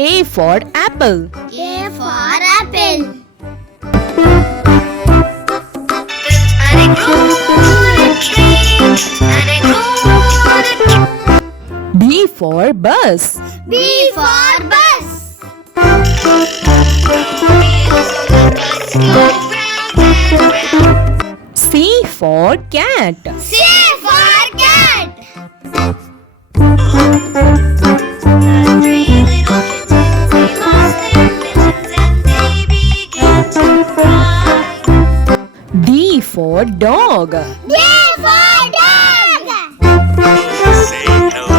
A for apple. A for apple. B for bus. B for bus. C for cat. C for cat. D for dog. D for dog. Say hello.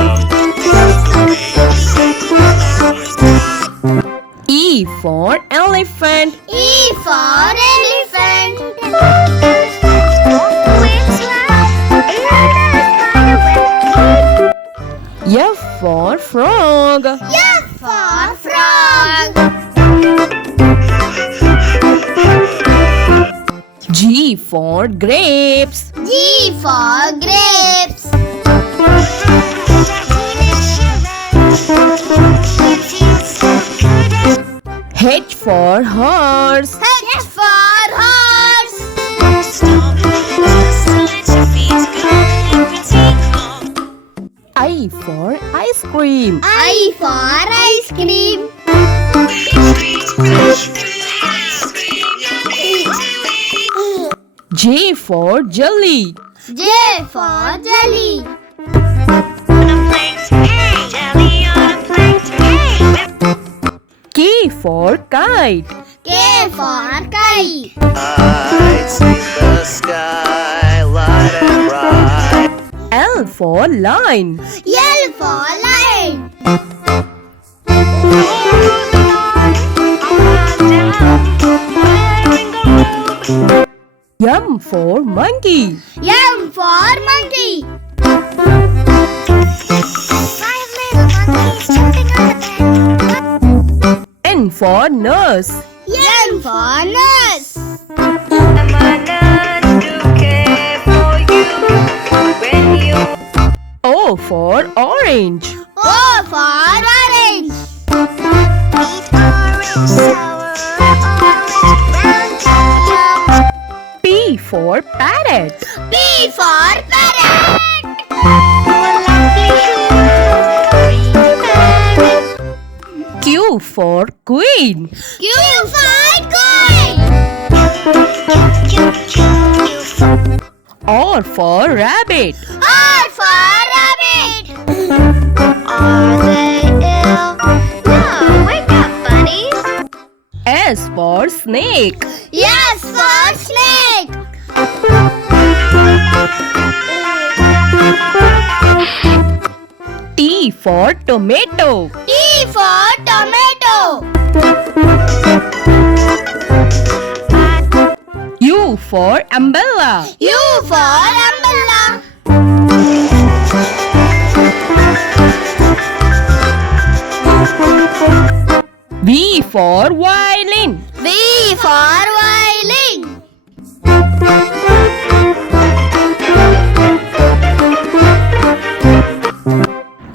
E for elephant. E for elephant. F for frog. F for frog. G for grapes. G for grapes. H for horse. H for horse. I for ice cream. I for ice cream. J for jelly. J for jelly. K for kite. K for kite. Lights in the sky, light and bright. L for line. L for line. M for monkey. M for monkey. N for nurse. N for nurse. O for orange. O for orange. P for parrot. P for parrot. Q for queen. Q for queen. R for rabbit. R for rabbit. Are they ill? No, wake up, bunnies. S for snake. S for snake. T for tomato. T for tomato. U for umbrella. U for umbrella. V for violin. V for violin.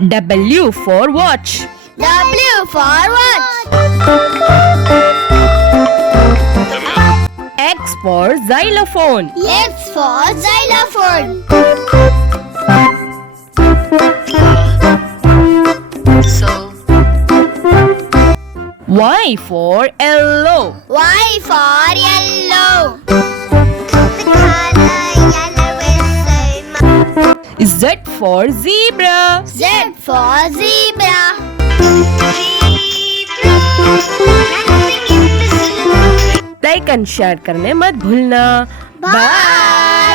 W for watch. W for watch. X for xylophone. X for xylophone. Y for yellow. Y for yellow. Z for zebra. Z for zebra. Like and share करने मत भूलना। Bye.